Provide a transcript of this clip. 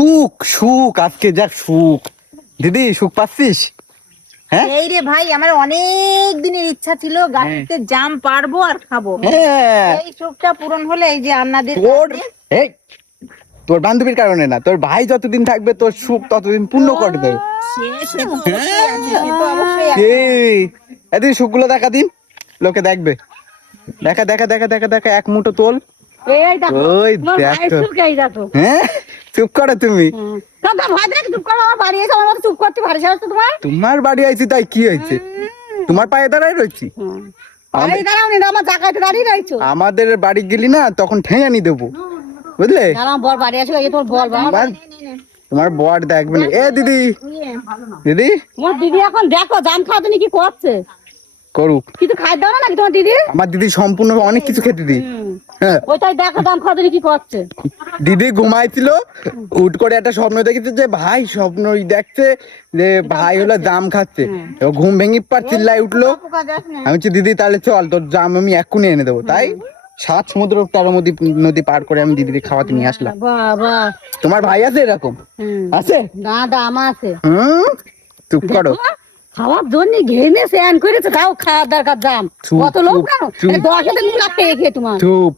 সুখ সুখ আজকে যা সুখ। দিদি সুখ পাচ্ছিস? হ্যাঁ এই রে ভাই, আমার অনেক দিনের ইচ্ছা ছিল গাছতে জাম পারবো আর খাবো। হ্যাঁ এই সুখটা পূরণ হলে এই যে আপনাদের তোর এই তোর বান্ধবীর কারণে না, তোর ভাই যতদিন থাকবে তোর সুখ ততদিন পূর্ণ করে দেবে। সে তো অবশ্যই আছে, সে তো অবশ্যই আছে। এই এদিন সুখগুলো দেখা দিন, লোকে দেখবে। দেখা দেখা দেখা দেখা দেখা এক মুঠো তোল। এই দেখো, ওই তোমার ভাইয়ের দেখো। সুখ এই দেখো। হ্যাঁ চুপ করো তুমি। দাদা ভয় দেখ, চুপ করো, আমার বাড়ি এসে আমার মতো চুপ করতে ভারী সাহস তো তোমার। তোমার বাড়ি আইছি তাই কি হয়েছে? তোমার পায়ে দাঁড়াই রয়েছি। বাড়ি দাঁড়াও নি, আমার জায়গাতে দাঁড়িয়ে রয়েছো। আমাদের বাড়ি গেলি না তখন ঠেঙানি দেবো, বুঝলে? দাঁড়াও, বর বাড়ি আসবে, এই তোমার বল বাবা। তোমার বর দেখবে না। এ দিদি দিদি তোমার দিদি এখন দেখো জাম খাওয়া তুমি কি করছে, করুক। কিছু খাই দাও না নাকি তোমার দিদি? আমার দিদি সম্পূর্ণ অনেক কিছু খেতে দিই। হ্যাঁ ওইটাই দেখো জাম খাওয়া তুমি কি করছে। দিদি ঘুমাইছিল, উঠ করে একটা স্বপ্ন দেখেছে যে ভাই স্বপ্ন দেখছে যে ভাই হলো জাম খাচ্ছে। এবার ঘুম ভেঙে পার চিল্লাই উঠলো। আমি বলছি দিদি তাহলে চল তোর জাম আমি এক্ষুনি এনে দেবো। তাই 7 সমুদ্র 13 নদী পার করে আমি দিদিকে খাওয়াতে নিয়ে আসলাম। বাবা, তোমার ভাই আছে এরকম? আছে? দাদা আমার আছে। চুপ করো। খাওয়ার জন্য ঘেমে স্নান করেছে, তাও খাওয়ার দরকার জাম। চুপ, কত লোক চুপ, জানো, চুপ। 10 লাখ টাকা খেয়ে তোমার। চুপ